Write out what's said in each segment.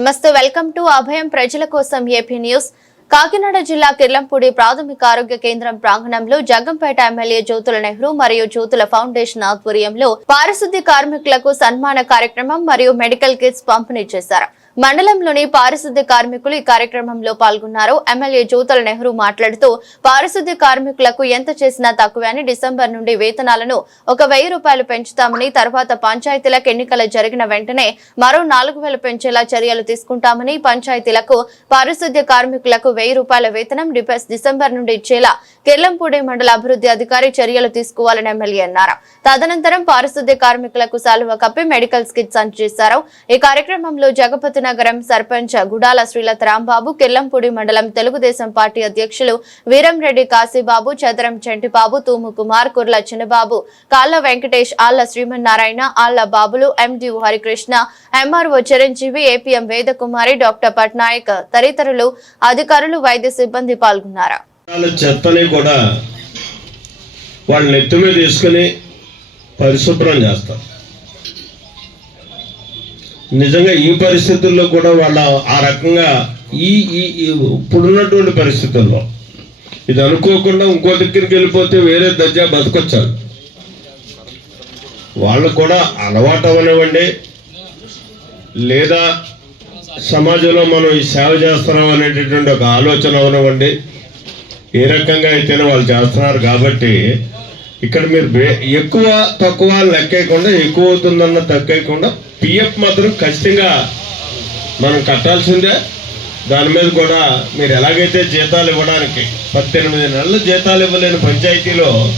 నమస్తే welcome to అభయం ప్రజల కోసం ఏపీ న్యూస్. కాకినాడ జిల్లా కిర్లంపూడి ప్రాథమిక ఆరోగ్య కేంద్రం ప్రాంగణంలో జగ్గంపేట ఎమ్మెల్యే జ్యోతుల నెహ్రూ మరియు జ్యోతుల ఫౌండేషన్ ఆధ్వర్యంలో పారిశుద్ధ్య కార్మికులకు సన్మాన కార్యక్రమం మరియు మెడికల్ కిట్స్ పంపిణీ చేశారు. మండలంలోని పారిశుద్ధ్య కార్మికులు ఈ కార్యక్రమంలో పాల్గొన్నారు. ఎమ్మెల్యే జ్యోతుల నెహ్రూ మాట్లాడుతూ పారిశుద్ధ్య కార్మికులకు ఎంత చేసినా తక్కువే అని డిసెంబర్ నుండి వేతనాలను ఒక వెయ్యి రూపాయలు పెంచుతామని తర్వాత పంచాయతీలకు ఎన్నికలు జరిగిన వెంటనే మరో నాలుగు వేలు పెంచేలా చర్యలు తీసుకుంటామని పంచాయతీలకు పారిశుద్ధ్య కార్మికులకు వెయ్యి రూపాయల వేతనం డిపెస్ డిసెంబర్ నుండి ఇచ్చేలా కెల్లంపూడి మండల అభివృద్ధి అధికారి చర్యలు తీసుకోవాలని ఎమ్మెల్యే అన్నారు. తదనంతరం పారిశుద్ధ్య కార్మికులకు సాలువ కప్పి మెడికల్ కిట్స్ అందజేశారు. ఈ కార్యక్రమంలో జగపతి నగరం సర్పంచ్ గుడాల శ్రీలత రాంబాబు కెల్లంపూడి మండలం తెలుగుదేశం పార్టీ అధ్యక్షులు వీరంరెడ్డి కాశీబాబు చదరం చెంటిబాబు తూము కుమార్ కుర్ల చిన్నబాబు కాళ్ళ Venkatesh Alla Srimannarayana Alla Babulu MD Harikrishna MRO Chiranjeevi APM Vedakumari doctor Patnaik తదితరులు అధికారులు వైద్య సిబ్బంది పాల్గొన్నారు. చెత్తని కూడా వాళ్ళ నెత్తి మీద తీసుకుని పరిశుభ్రం చేస్తారు. నిజంగా ఈ పరిస్థితుల్లో కూడా వాళ్ళ ఆ రకంగా ఈ ఈ ఇప్పుడున్నటువంటి పరిస్థితుల్లో ఇది అనుకోకుండా ఇంకో దగ్గరికి వెళ్ళిపోతే వేరే దర్జా బతకొచ్చారు. వాళ్ళు కూడా అలవాటు అవనివ్వండి. లేదా సమాజంలో మనం ఈ సేవ చేస్తున్నాం అనేటటువంటి ఒక ఆలోచన అవనివ్వండి. ఏ రకంగా అయితేనే వాళ్ళు చేస్తున్నారు కాబట్టి ఇక్కడ మీరు ఎక్కువ తక్కువ లెక్కేయకుండా ఎక్కువ అవుతుందన్న తగ్గకుండా పిఎఫ్ మాత్రం ఖచ్చితంగా మనం కట్టాల్సిందే. దాని మీద కూడా మీరు ఎలాగైతే జీతాలు ఇవ్వడానికి పద్దెనిమిది నెలలు జీతాలు ఇవ్వలేని పంచాయతీలో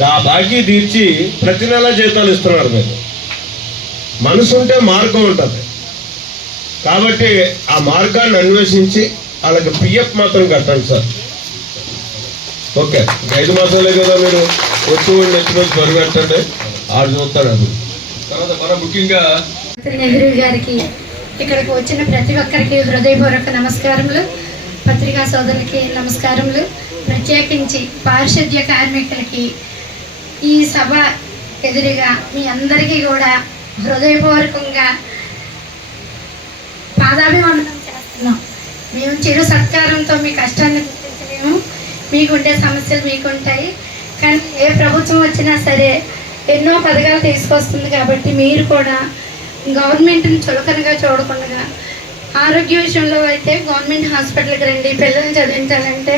దా బాకీ తీర్చి ప్రతి నెల జీతాలు ఇస్తున్నారు మీరు. మనసు ఉంటే మార్గం ఉంటుంది. కాబట్టి ఆ మార్గాన్ని అన్వేషించి వాళ్ళకి పిఎఫ్ మాత్రం కట్టండి సార్. ఓకే ఐదు మాసాలే కదా మీరు ఎక్కువ నెత్తిలో పెట్టండి. ఆడు చూస్తాడు అది తర్వాత మనం ముఖ్యంగా నెహ్రూ గారికి ఇక్కడికి వచ్చిన ప్రతి ఒక్కరికి హృదయపూర్వక నమస్కారములు. పత్రికా సోదరులకి నమస్కారములు. ప్రత్యేకించి పారిశుద్ధ్య కార్మికులకి ఈ సభ ఎదురుగా మీ అందరికీ కూడా హృదయపూర్వకంగా పాదాభివందనం చేస్తున్నాం. మేము చిరు సత్కారంతో మీ కష్టాన్ని గుర్తించలేము. మీకుండే సమస్యలు మీకుంటాయి. కానీ ఏ ప్రభుత్వం వచ్చినా సరే ఎన్నో పథకాలు తీసుకొస్తుంది కాబట్టి మీరు కూడా గవర్నమెంట్ని చులకనగా చూడకుండా ఆరోగ్య విషయంలో అయితే గవర్నమెంట్ హాస్పిటల్కి రండి పిల్లల్ని చదివించాలంటే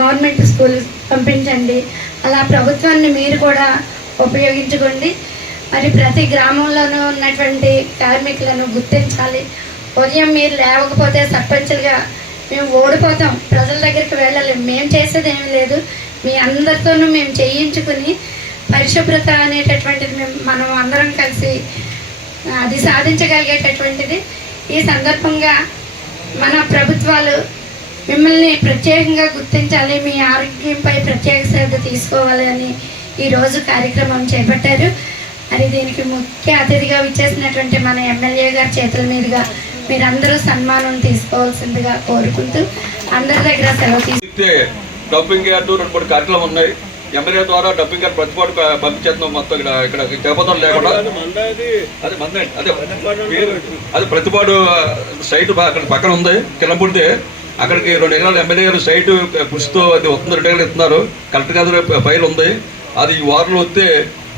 గవర్నమెంట్ స్కూల్ పంపించండి. అలా ప్రభుత్వాన్ని మీరు కూడా ఉపయోగించుకోండి. మరి ప్రతి గ్రామంలోనూ ఉన్నటువంటి కార్మికులను గుర్తించాలి. ఉదయం మీరు లేవకపోతే సర్పంచ్లుగా మేము ఓడిపోతాం. ప్రజల దగ్గరికి వెళ్ళాలి. మేము చేసేది ఏమీ లేదు. మీ అందరితోనూ మేము చేయించుకుని పరిశుభ్రత అనేటటువంటిది మేము మనం అందరం కలిసి అది సాధించగలిగేటటువంటిది. ఈ సందర్భంగా మన ప్రభుత్వాలు మిమ్మల్ని ప్రత్యేకంగా గుర్తించాలి. మీ ఆరోగ్యంపై ప్రత్యేక శ్రద్ధ తీసుకోవాలి అని ఈరోజు కార్యక్రమం చేపట్టారు. మరి దీనికి ముఖ్య అతిథిగా విచ్చేసినటువంటి మన ఎమ్మెల్యే గారి చేతుల మీదుగా మీరందరూ సన్మానం తీసుకోవాల్సిందిగా కోరుకుంటూ అందరి దగ్గర సెలవు తీసుకు ఇస్తే డబ్బింగ్ యార్డు రెండు మూడు కార్యక్రమాలు ఉన్నాయి. ఎమ్మెల్యే ద్వారా డబ్బింగ్ యార్డ్ ప్రతిపాటు పంపించేస్తున్నాం మొత్తం ఇక్కడ ఇక్కడ జగపదం లేకుండా. అదే మందే అదే. పేరు- అదే ప్రతిపాడు సైట్ అక్కడ పక్కన ఉంది కిలంపుడితే అక్కడికి రెండు ఎకరాలు ఎమ్మెల్యే గారు సైట్ కృషితో అది వస్తుంది రెండు ఎకరాలు ఇస్తున్నారు. కలెక్టర్ గారు ఫైల్ ఉంది. అది ఈ వారంలో వస్తే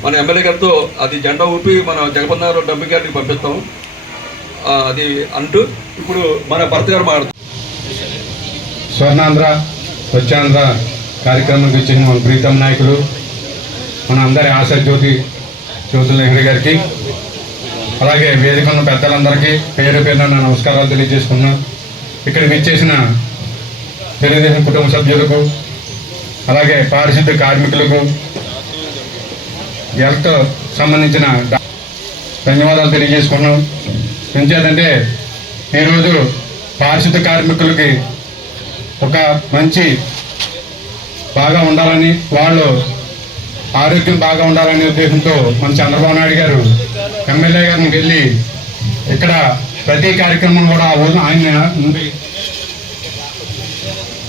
మన ఎమ్మెల్యే గారితో అది జెండా ఊపి మన జగపతి నగర్ డబ్బింగ్ యార్డ్కి పంపిస్తాం. అది అంటూ ఇప్పుడు మన భర్త గారు మాట్లాడుతారు స్వర్ణాంధ్ర స్వచ్ఛాంధ్ర కార్యక్రమానికి వచ్చిన మన ప్రీతం నాయకులు మన అందరి ఆశా జ్యోతి జ్యోతుల నెహ్రూ గారికి అలాగే వేదిక ఉన్న పెద్దలందరికీ పేరు పేరున నా నమస్కారాలు తెలియజేసుకున్నా ఇక్కడికి ఇచ్చేసిన తెలుగుదేశం కుటుంబ సభ్యులకు అలాగే పారిశుద్ధ కార్మికులకు హెల్త్ సంబంధించిన ధన్యవాదాలు తెలియజేసుకున్నాం ఎంచేతంటే ఈరోజు పారిశుద్ధ కార్మికులకి ఒక మంచి బాగా ఉండాలని వాళ్ళు ఆరోగ్యం బాగా ఉండాలనే ఉద్దేశంతో మన చంద్రబాబు నాయుడు గారు ఎమ్మెల్యే గారిని వెళ్ళి ఇక్కడ ప్రతి కార్యక్రమం కూడా ఆయన ఉండి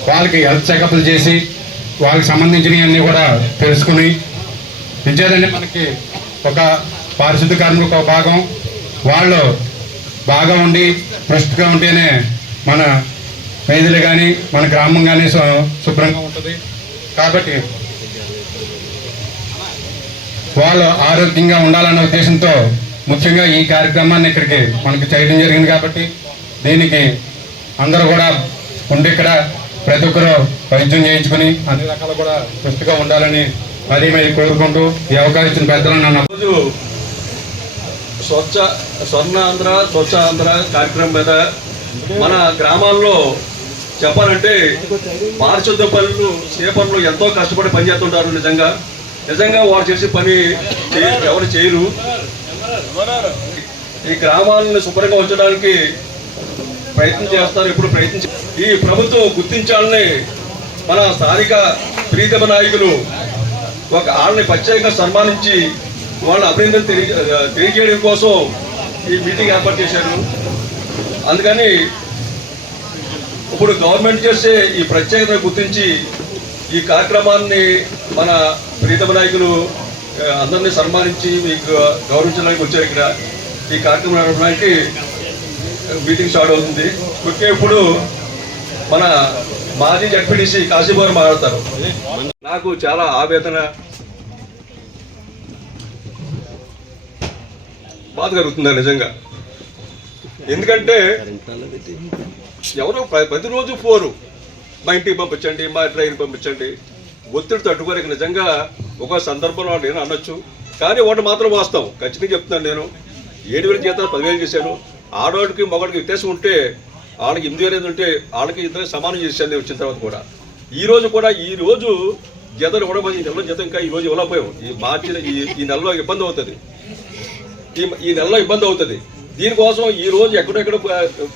వాళ్ళకి హెల్త్ చెకప్లు చేసి వాళ్ళకి సంబంధించినవన్నీ కూడా తెలుసుకుని ఇచ్చేదండి మనకి ఒక పారిశుద్ధ కార్మికులకు ఒక భాగం. వాళ్ళు బాగా ఉండి పుష్టిగా ఉంటేనే మన మేధులు కానీ మన గ్రామం కానీ శుభ్రంగా ఉంటుంది. కాబట్టి వాళ్ళు ఆరోగ్యంగా ఉండాలన్న ఉద్దేశంతో ముఖ్యంగా ఈ కార్యక్రమాన్ని ఇక్కడికి మనకి చేయడం జరిగింది కాబట్టి దీనికి అందరూ కూడా ఉండి ఇక్కడ ప్రతి ఒక్కరూ వైద్యం చేయించుకుని అన్ని రకాలు కూడా పుష్టిగా ఉండాలని మరీ మరి కోరుకుంటూ ఈ అవకాశం ఇచ్చిన పెద్దలను నన్ను రోజు స్వచ్ఛ స్వర్ణ ఆంధ్ర స్వచ్ఛ ఆంధ్ర కార్యక్రమం మీద మన గ్రామాల్లో చెప్పాలంటే పారిశుద్ధ పనులు సేపర్లు ఎంతో కష్టపడి పనిచేస్తుంటారు నిజంగా. నిజంగా వారు చేసే పని ఎవరు చేయరు. ఈ గ్రామాలను శుభ్రంగా ఉంచడానికి ప్రయత్నం చేస్తారు ఇప్పుడు ప్రయత్నం ఈ ప్రభుత్వం గుర్తించాలని మన స్థానిక ప్రీతమ నాయకులు ఒక ఆళ్ళని ప్రత్యేకంగా సన్మానించి వాళ్ళ అభినందన తెలియ తెలియజేయడం కోసం ఈ మీటింగ్ ఏర్పాటు చేశారు. అందుకని ఇప్పుడు గవర్నమెంట్ చేసే ఈ ప్రత్యేకత గుర్తించి ఈ కార్యక్రమాన్ని మన ప్రీతమ నాయకులు అందరినీ సన్మానించి మీకు గౌరవించడానికి వచ్చారు ఇక్కడ. ఈ కార్యక్రమం నడపడానికి మీటింగ్ స్టార్ట్ అవుతుంది. ఓకే ఇప్పుడు మన మాజీ జడ్పీటీసీ కాశీబాబు మాట్లాడతారు. నాకు చాలా ఆవేదన బాధ కలుగుతుందా నిజంగా? ఎందుకంటే ఎవరో ప్ర- ప్రతిరోజు ఫోరు. మా ఇంటికి పంపించండి మా ట్రైన్ పంపించండి. ఒత్తిడి తట్టుకోలేక నిజంగా ఒక సందర్భంలో నేను అనొచ్చు. కానీ ఒకటి మాత్రం వాస్తవం. ఖచ్చితంగా చెప్తున్నాను నేను. ఏడు వేల జీతాలు పదివేలు చేశాను. ఆడవాడికి మగవాడికి వ్యత్యాసం ఉంటే వాళ్ళకి ఎనిమిది వేలు ఉంటే వాళ్ళకి ఇద్దరు సమానం చేశాను నేను వచ్చిన తర్వాత కూడా. ఈ రోజు కూడా ఈ రోజు జీతాలు ఇవ్వడం ఈ నెలలో జీతం ఇంకా ఈ రోజు ఇవ్వలేకపోయాం ఈ మార్చి ఈ ఈ నెలలో ఇబ్బంది అవుతుంది. ఈ ఈ నెలలో ఇబ్బంది అవుతుంది. దీనికోసం ఈ రోజు ఎక్కడెక్కడ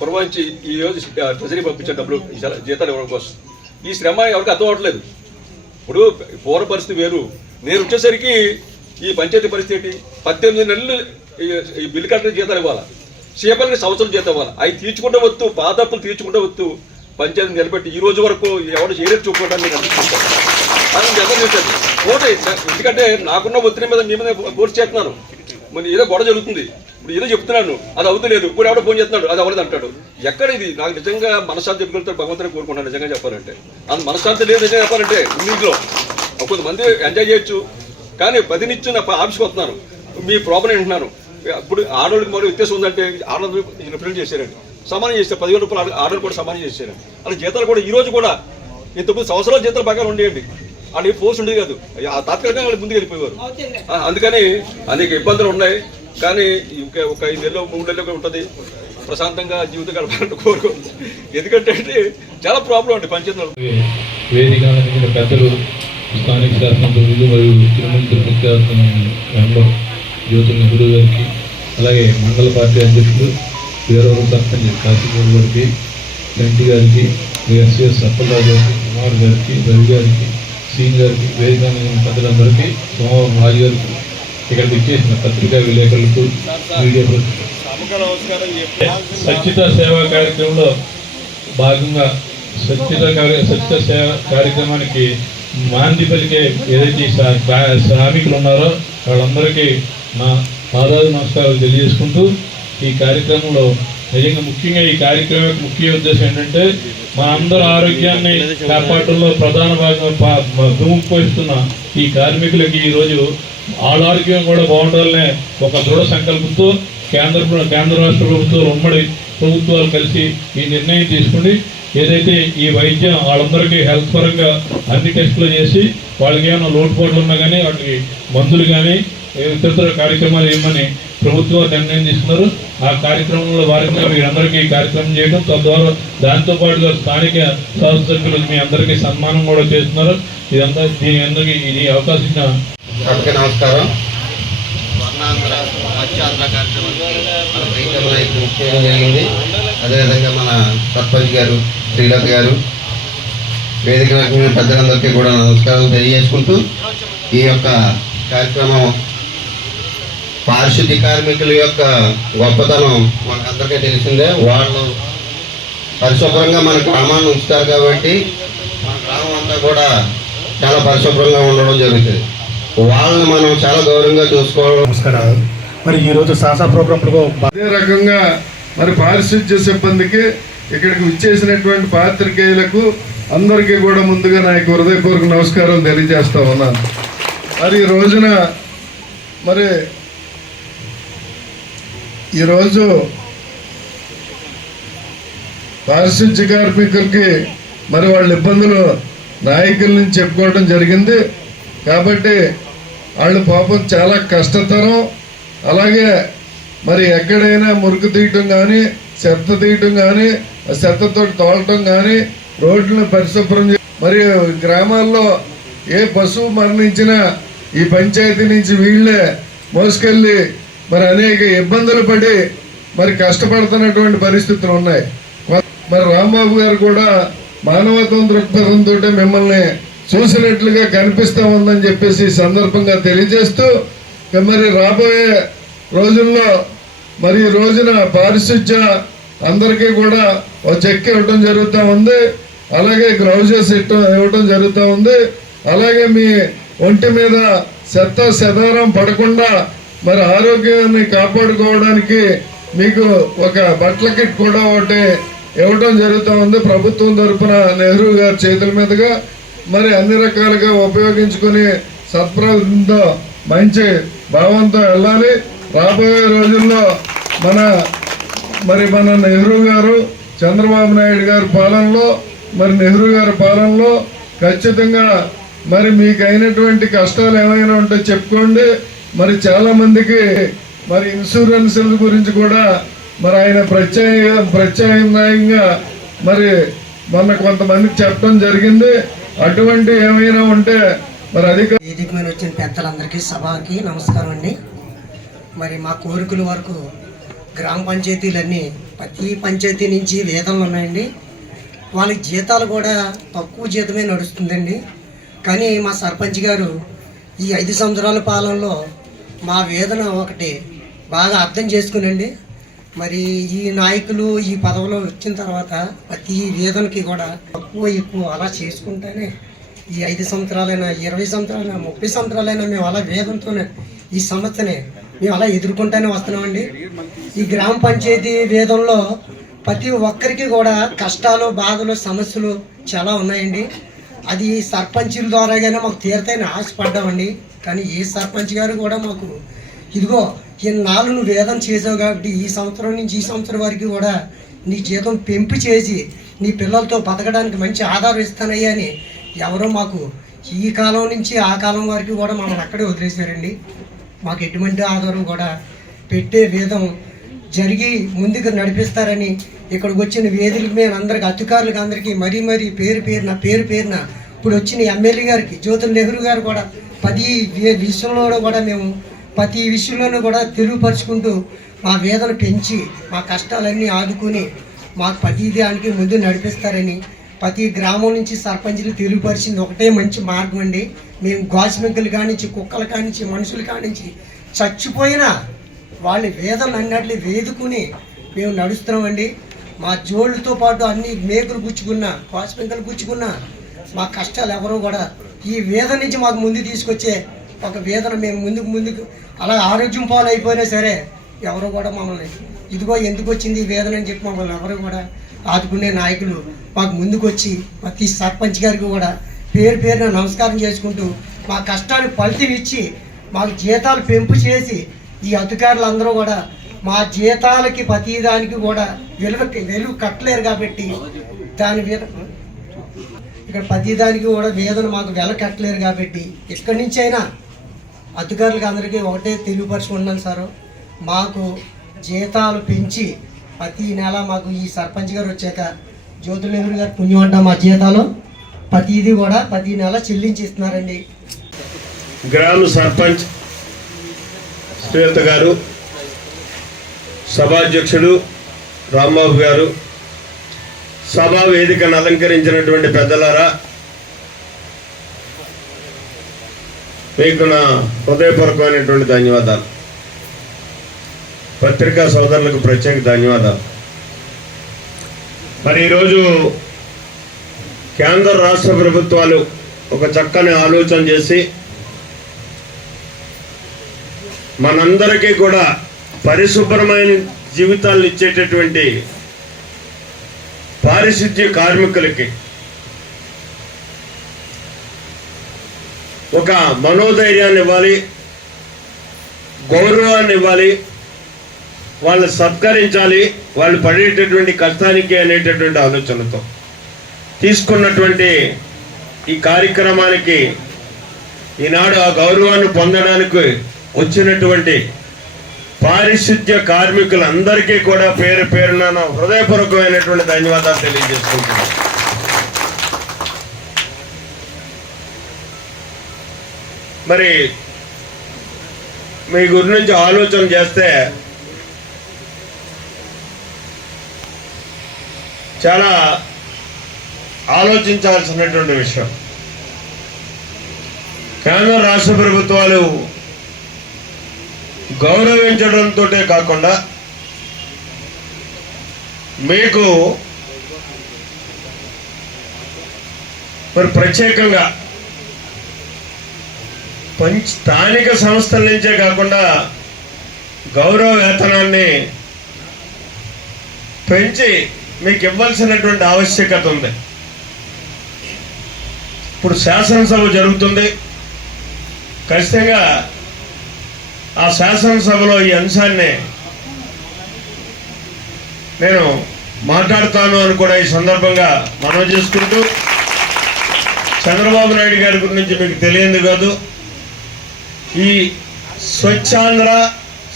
ప్రవహించి ఈ రోజు ట్రెజరీ పంపించే డబ్బులు ఈ జీతాలు ఇవ్వడం కోసం. ఈ శ్రమ ఎవరికి అర్థం అవ్వట్లేదు ఇప్పుడు పూర్వ పరిస్థితి వేరు. నేను వచ్చేసరికి ఈ పంచాయతీ పరిస్థితి ఏంటి పద్దెనిమిది నెలలు ఈ- బిల్లు కట్టిన జీతాలు ఇవ్వాలి? చేపలకి సంవత్సరం జీతం ఇవ్వాలి? అవి తీర్చుకుంటే వద్దు బాధప్పులు తీర్చుకుంటూ వద్దు. పంచాయతీ నిలబెట్టి ఈ రోజు వరకు ఎవరు చేయలేదు చూపుకోవడానికి నేను అనుకుంటాను అది జత చేశాను ఓటే ఎందుకంటే నాకున్న ఒత్తిడి మీద మీ మీద పూర్తి చేస్తున్నాను. మరి ఏదో గొడవ జరుగుతుంది. ఇప్పుడు ఏదో చెప్తున్నాను అది అవుతలేదు. ఇప్పుడు ఎవడో ఫోన్ చేస్తున్నాడు. అది అవ్వలేదు అంటాడు. ఎక్కడ ఇది? నాకు నిజంగా మనశ్శాంతి చెప్పుకొని భగవంతుని కోరుకుంటాను నిజంగా చెప్పాలంటే. అది మనశ్శాంతి లేదు నిజంగా చెప్పాలంటే ఇంగ్లీష్లో. కొంతమంది ఎంజాయ్ చేయొచ్చు. కానీ పది నుంచి నా ఆఫీస్కి వస్తున్నాను మీ ప్రాబ్లం వింటున్నాను. ఇప్పుడు ఆడవాళ్ళకి మరో వ్యత్యాసం ఉందంటే ఆడవాళ్ళు రిప్రజెంట్ చేశారండి. సమానం చేస్తారు పదివేల రూపాయలు ఆర్డర్ కూడా సమానం చేశారు అలా జీతాలు కూడా ఈ రోజు కూడా ఇంతకుముందు సంవత్సరాల జీతాలు బాగా ఉండేయండి. వాళ్ళు ఫోర్స్ ఉండేది కాదు. ఆ తాత్కాలికంగా వాళ్ళు ముందుకు వెళ్ళిపోయేవారు. అందుకని అనేక ఇబ్బందులు ఉన్నాయి. కానీ ఇంకా ఒక ఐదు నెలలో మూడు నెలలో ఉంటుంది. ప్రశాంతంగా జీవితం గడపాలని కోరుకో ఎందుకంటే అంటే చాలా ప్రాబ్లం అండి పంచాయతీలో వేదిక పెద్దలు స్థానిక శాసనసభ్యులు మరియు తిరుమల తిరుపతి శాసనంలో జ్యోతి నెహ్రూ గారికి అలాగే మండల పార్టీ అధ్యక్షులు వేరొక సర్పంచ్ కాశీపూర్ గారికి వెంటి గారికి ఎస్ఎస్ సప్పలరాజు గారికి కుమార్ గారికి రవి గారికి సీన్ గారికి వేదిక అలంకరించిన సోమవారం రాజు గారికి ఇక్కడికి ఇచ్చేసిన పత్రికా విలేకరులకు మీడియా స్వచ్ఛత సేవా కార్యక్రమంలో భాగంగా స్వచ్ఛత కార్య స్వచ్ఛత సేవ కార్యక్రమానికి మాంది పలికే ఏదైతే శ్రామికులు ఉన్నారో వాళ్ళందరికీ నా పాదాలు నమస్కారాలు తెలియజేసుకుంటూ ఈ కార్యక్రమంలో నిజంగా ముఖ్యంగా ఈ కార్యక్రమం యొక్క ముఖ్య ఉద్దేశం ఏంటంటే మనందరి ఆరోగ్యాన్ని కాపాడటంలో ప్రధాన భాగంగా పా- పోయిస్తున్న ఈ కార్మికులకి ఈరోజు వాళ్ళ ఆరోగ్యం కూడా బాగుండాలనే ఒక దృఢ సంకల్పంతో కేంద్ర కేంద్ర రాష్ట్ర ప్రభుత్వాలు ఉమ్మడి ప్రభుత్వాలు కలిసి ఈ నిర్ణయం తీసుకుని ఏదైతే ఈ వైద్యం వాళ్ళందరికీ హెల్త్ పరంగా అన్ని టెస్టులు చేసి వాళ్ళకి ఏమైనా లోటుపాట్లు ఉన్నా కానీ వాటికి మందులు కానీ ఇతర కార్యక్రమాలు ఇవ్వమని ప్రభుత్వం నిర్ణయం తీసుకున్నారు. ఆ కార్యక్రమంలో భాగంగా మీరందరికీ ఈ కార్యక్రమం చేయడం తద్వారా దాంతో పాటుగా స్థానిక శాసనసభ్యులు మీ అందరికీ సన్మానం కూడా చేస్తున్నారు. ఇదంతా దీని అందరికీ ఇది అవకాశం ఇచ్చిన అందరికీ నమస్కారం. స్వర్ణాంధ్ర మత్స్యాంధ్ర కార్యక్రమం మన ప్రీతం నాయకులు ముఖ్యంగా జరిగింది అదేవిధంగా మన సర్పంచ్ గారు శ్రీలత గారు వేదిక రకమైన పెద్దలందరికీ కూడా నమస్కారం తెలియజేసుకుంటూ ఈ యొక్క కార్యక్రమం పారిశుద్ధ్య కార్మికుల యొక్క గొప్పతనం మనకందరికీ తెలిసిందే. వాళ్ళు పరిశుభ్రంగా మన గ్రామాన్ని ఉంచుతారు కాబట్టి మన గ్రామం అంతా కూడా చాలా పరిశుభ్రంగా ఉండడం జరుగుతుంది. వాళ్ళని మనం చాలా గౌరవంగా చూసుకోవడం నమస్కారాలు. మరి ఈరోజు సాసా ప్రోగ్రాంలో అదే రకంగా మరి పారిశుద్ధ్య సిబ్బందికి ఇక్కడికి విచ్చేసినటువంటి పాత్రికేయులకు అందరికీ కూడా ముందుగా నా యొక్క హృదయపూర్వక నమస్కారం తెలియజేస్తా ఉన్నాను. మరి ఈ రోజున మరి ఈరోజు పారిశుద్ధ్య కార్మికులకి మరి వాళ్ళ ఇబ్బందులు నాయకుల నుంచి చెప్పుకోవడం జరిగింది. కాబట్టి వాళ్ళు పాపం చాలా కష్టతరం. అలాగే మరి ఎక్కడైనా మురుకు తీయటం కానీ చెత్త తీయటం కానీ చెత్తతో తోలటం కానీ రోడ్లను పరిశుభ్రం మరి గ్రామాల్లో ఏ పశువు మరణించినా ఈ పంచాయతీ నుంచి వీళ్ళే మోసుకెళ్ళి మరి అనేక ఇబ్బందులు పడి మరి కష్టపడుతున్నటువంటి పరిస్థితులు ఉన్నాయి. మరి రాంబాబు గారు కూడా మానవత్వం దృక్పథంతో మిమ్మల్ని చూసినట్లుగా కనిపిస్తా ఉందని చెప్పేసి సందర్భంగా తెలియజేస్తూ మరి రాబోయే రోజుల్లో మరి రోజున పారిశుధ్య అందరికీ కూడా ఒక చెక్ ఇవ్వటం జరుగుతూ ఉంది. అలాగే గ్రౌజెస్ ఇవ్వటం జరుగుతూ ఉంది. అలాగే మీ ఒంటి మీద చెత్త సెదారం పడకుండా మరి ఆరోగ్యాన్ని కాపాడుకోవడానికి మీకు ఒక బట్టల కిట్ కూడా ఒకటి ఇవ్వటం జరుగుతూ ఉంది. ప్రభుత్వం తరపున నెహ్రూ గారి చేతుల మీదుగా మరి అన్ని రకాలుగా ఉపయోగించుకుని సత్ప్రవృత్తితో మంచి భావంతో వెళ్ళాలి. రాబోయే రోజుల్లో మన మరి మన నెహ్రూ గారు చంద్రబాబు నాయుడు గారి పాలనలో మరి నెహ్రూ గారి పాలనలో ఖచ్చితంగా మరి మీకు అయినటువంటి కష్టాలు ఏమైనా ఉంటే చెప్పుకోండి. మరి చాలా మందికి మరి ఇన్సూరెన్సుల గురించి కూడా మరి ఆయన ప్రత్యేక ప్రత్యామ్నాయంగా మరి మొన్న కొంతమందికి చెప్పడం జరిగింది. అటువంటి ఏమైనా ఉంటే మరి అధిక వేదిక మీద వచ్చిన పెద్దలందరికీ సభకి నమస్కారం అండి. మరి మా కోరికల వరకు గ్రామ పంచాయతీలన్నీ ప్రతి పంచాయతీ నుంచి వేతనలు ఉన్నాయండి. వాళ్ళకి జీతాలు కూడా తక్కువ జీతమే నడుస్తుందండి. కానీ మా సర్పంచ్ గారు ఈ ఐదు సంవత్సరాల పాలనలో మా వేదన ఒకటి బాగా అర్థం చేసుకునండి. మరి ఈ నాయకులు ఈ పదవిలో వచ్చిన తర్వాత ప్రతి వేదనకి కూడా తక్కువ ఎక్కువ అలా చేసుకుంటేనే ఈ ఐదు సంవత్సరాలైనా ఇరవై సంవత్సరాలైనా ముప్పై సంవత్సరాలైనా మేము అలా వేదంతోనే ఈ సమస్యని మేము అలా ఎదుర్కొంటూనే వస్తున్నామండి. ఈ గ్రామ పంచాయతీ వేదంలో ప్రతి ఒక్కరికి కూడా కష్టాలు బాధలు సమస్యలు చాలా ఉన్నాయండి. అది సర్పంచుల ద్వారాగానే మాకు తీరతాయని ఆశపడ్డామండి. కానీ ఏ సర్పంచ్ గారు కూడా మాకు ఇదిగో ఇన్నాళ్ళు నువ్వు వేదం చేసావు కాబట్టి ఈ సంవత్సరం నుంచి ఈ సంవత్సరం వరకు కూడా నీ జీతం పెంపు చేసి నీ పిల్లలతో బతకడానికి మంచి ఆధారం ఇస్తానయ్యా అని ఎవరో మాకు ఈ కాలం నుంచి ఆ కాలం వరకు కూడా మమ్మల్ని అక్కడే వదిలేశారండి. మాకు ఎటువంటి ఆధారం కూడా పెట్టే వేదం జరిగి ముందుకు నడిపిస్తారని ఇక్కడికి వచ్చిన వేదిక మీద అందరికి అధికారులకు అందరికీ మరీ మరీ పేరు పేరున పేరు పేరున ఇప్పుడు వచ్చిన ఎమ్మెల్యే గారికి జ్యోతుల నెహ్రూ గారు కూడా ప్రతి విషయంలో కూడా మేము ప్రతి విషయంలోనూ కూడా తెలుగుపరుచుకుంటూ మా వేదను పెంచి మా కష్టాలన్నీ ఆదుకుని మాకు ప్రతి దానికి ముందు నడిపిస్తారని ప్రతి గ్రామం నుంచి సర్పంచులు తెలియపరిచింది ఒకటే మంచి మార్గం అండి. మేము గాజుమెంకలు కానించి కుక్కలు కానించి మనుషులు కానించి చచ్చిపోయినా వాళ్ళ వేదలు అన్నట్లు వేదుకుని మేము నడుస్తున్నామండి. మా జోళ్ళతో పాటు అన్ని మేకులు గుచ్చుకున్న గాసిమెంకలు గుచ్చుకున్న మా కష్టాలు ఎవరూ కూడా ఈ వేదన నుంచి మాకు ముందు తీసుకొచ్చే ఒక వేదన మేము ముందుకు ముందుకు అలా ఆరోగ్యం పాలు అయిపోయినా సరే ఎవరు కూడా మమ్మల్ని ఇదిగో ఎందుకు వచ్చింది ఈ వేదన అని చెప్పి మమ్మల్ని ఎవరు కూడా ఆదుకునే నాయకులు మాకు ముందుకు వచ్చి ప్రతి సర్పంచ్ గారికి కూడా పేరు పేరున నమస్కారం చేసుకుంటూ మా కష్టాన్ని ఫలితం ఇచ్చి మాకు జీతాలు పెంపు చేసి ఈ అధికారులు అందరూ కూడా మా జీతాలకి ప్రతి దానికి కూడా విలువ వెలువ కట్టలేరు కాబట్టి దాని మీద ఇక్కడ ప్రతి దానికి కూడా వేదన మాకు వెల కట్టలేరు కాబట్టి ఇక్కడి నుంచి అయినా అధికారులకు అందరికీ ఒకటే తెలియపరచుకుంటున్నాను సారు. మాకు జీతాలు పెంచి ప్రతి నెల మాకు ఈ సర్పంచ్ గారు వచ్చాక జ్యోతుల నెహ్రూ గారు పుణ్యం అంట మా జీతాలు. ప్రతిదీ కూడా ప్రతి నెల చెల్లించి ఇస్తున్నారండి గ్రామ సర్పంచ్ శ్రీలత గారు సభాధ్యక్షుడు రాంబాబు గారు సభా వేదికను అలంకరించినటువంటి పెద్దలారా మీకు నా హృదయపూర్వకమైనటువంటి ధన్యవాదాలు. పత్రికా సోదరులకు ప్రత్యేక ధన్యవాదాలు. మరి ఈరోజు కేంద్ర రాష్ట్ర ప్రభుత్వాలు ఒక చక్కని ఆలోచన చేసి మనందరికీ కూడా పరిశుభ్రమైన జీవితాలను ఇచ్చేటటువంటి పారిశుద్ధ్య కార్మికులకి ఒక మనోధైర్యాన్ని ఇవ్వాలి గౌరవాన్ని ఇవ్వాలి వాళ్ళు సత్కరించాలి వాళ్ళు పడేటటువంటి కష్టానికి అనేటటువంటి ఆలోచనతో తీసుకున్నటువంటి ఈ కార్యక్రమానికి ఈనాడు ఆ గౌరవాన్ని పొందడానికి వచ్చినటువంటి పారిశుద్ధ్య కార్మికులందరికీ కూడా పేరు పేరున నా హృదయపూర్వకమైనటువంటి ధన్యవాదాలు తెలియజేసుకుంటున్నాను. మరి మీ గురించి ఆలోచన చేస్తే చాలా ఆలోచించాల్సినటువంటి విషయం. కేంద్ర రాష్ట్ర ప్రభుత్వాలు గౌరవించడంతో కాకుండా మీకు మరి ప్రత్యేకంగా పంచ స్థానిక సంస్థల నుంచే కాకుండా గౌరవ వేతనాన్ని పెంచి మీకు ఇవ్వాల్సినటువంటి ఆవశ్యకత ఉంది. ఇప్పుడు శాసనసభ జరుగుతుంది. ఖచ్చితంగా ఆ శాసనసభలో ఈ అంశాన్ని నేను మాట్లాడతాను అని కూడా ఈ సందర్భంగా మనం చేసుకుంటూ చంద్రబాబు నాయుడు గారి గురించి మీకు తెలియదు కాదు. ఈ స్వచ్ఛాంధ్ర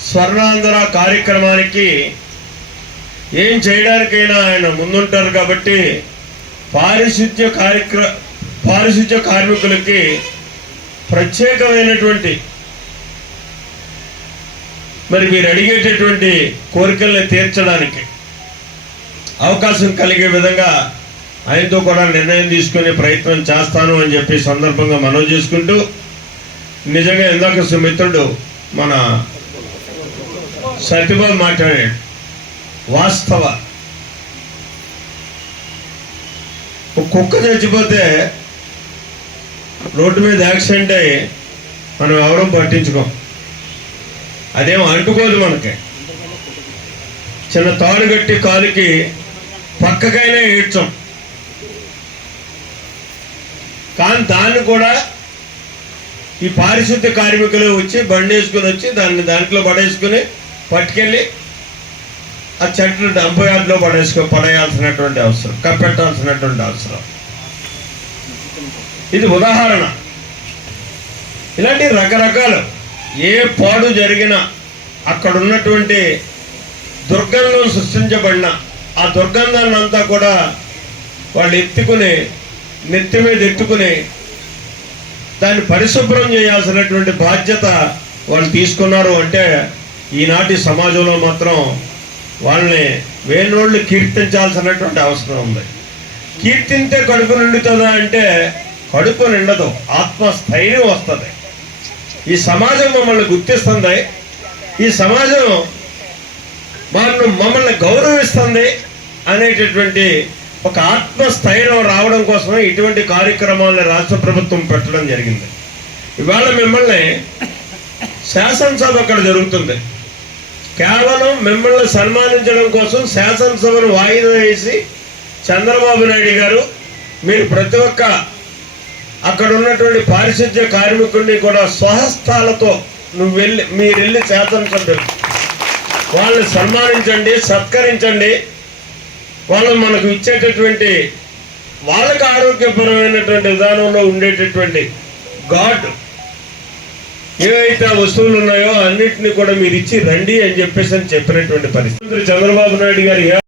స్వర్ణాంధ్ర కార్యక్రమానికి ఏం చేయడానికైనా ఆయన ముందుంటారు కాబట్టి పారిశుద్ధ్య కార్యక్ర పారిశుద్ధ్య కార్మికులకి ప్రత్యేకమైనటువంటి మరి మీరు అడిగేటటువంటి కోరికల్ని తీర్చడానికి అవకాశం కలిగే విధంగా ఆయనతో కూడా నిర్ణయం తీసుకునే ప్రయత్నం చేస్తాను అని చెప్పి సందర్భంగా మనం చేసుకుంటూ నిజంగా ఇందాక సుమిత్రుడు మన సత్యబాబు మాట్లాడాడు వాస్తవ కుక్క చచ్చిపోతే రోడ్డు మీద యాక్సిడెంట్ అయ్యి మనం ఎవరూ పట్టించుకోం. అదేం అంటుకోదు మనకి. చిన్న తాడు కట్టి కాలుకి పక్కకైనా ఈడ్చాం కానీ దాన్ని కూడా ఈ పారిశుద్ధ్య కార్మికులు వచ్చి బండేసుకుని వచ్చి దాన్ని దాంట్లో పడేసుకుని పట్టుకెళ్ళి ఆ చెట్లు డంప్ యార్డ్లో పడేసుకో పడేయాల్సినటువంటి అవసరం కప్పెట్టాల్సినటువంటి అవసరం. ఇది ఉదాహరణ. ఇలాంటి రకరకాలు ఏ పాడు జరిగినా అక్కడ ఉన్నటువంటి దుర్గంధం సృష్టించబడిన ఆ దుర్గంధాన్ని అంతా కూడా వాళ్ళు ఎత్తుకుని నెత్తి మీద ఎత్తుకుని దాన్ని పరిశుభ్రం చేయాల్సినటువంటి బాధ్యత వాళ్ళు తీసుకున్నారు అంటే ఈనాటి సమాజంలో మాత్రం వాళ్ళని వేణోళ్ళు కీర్తించాల్సినటువంటి అవసరం ఉంది. కీర్తింతే కడుపు నిండుతుందా అంటే కడుపు నిండదు ఆత్మస్థైర్యం వస్తుంది. ఈ సమాజం మమ్మల్ని గుర్తిస్తుంది. ఈ సమాజం వాళ్ళు మమ్మల్ని గౌరవిస్తుంది అనేటటువంటి ఒక ఆత్మస్థైర్యం రావడం కోసమే ఇటువంటి కార్యక్రమాలను రాష్ట్ర ప్రభుత్వం పెట్టడం జరిగింది. ఇవాళ మిమ్మల్ని శాసనసభ అక్కడ జరుగుతుంది. కేవలం మిమ్మల్ని సన్మానించడం కోసం శాసనసభను వాయిదా వేసి చంద్రబాబు నాయుడు గారు మీరు ప్రతి ఒక్క అక్కడ ఉన్నటువంటి పారిశుద్ధ్య కార్మికుడిని కూడా స్వహస్తాలతో నువ్వు వెళ్ళి మీరు వెళ్ళి శాసనసభ్యులు. వాళ్ళని సన్మానించండి సత్కరించండి. వాళ్ళు మనకు ఇచ్చేటటువంటి వాళ్ళకి ఆరోగ్యపరమైనటువంటి విధానంలో ఉండేటటువంటి గాడ్ ఏవైతే వస్తువులు ఉన్నాయో అన్నింటినీ కూడా మీరు ఇచ్చి రండి అని చెప్పేసి అని చెప్పినటువంటి పరిస్థితి. చంద్రబాబు నాయుడు గారు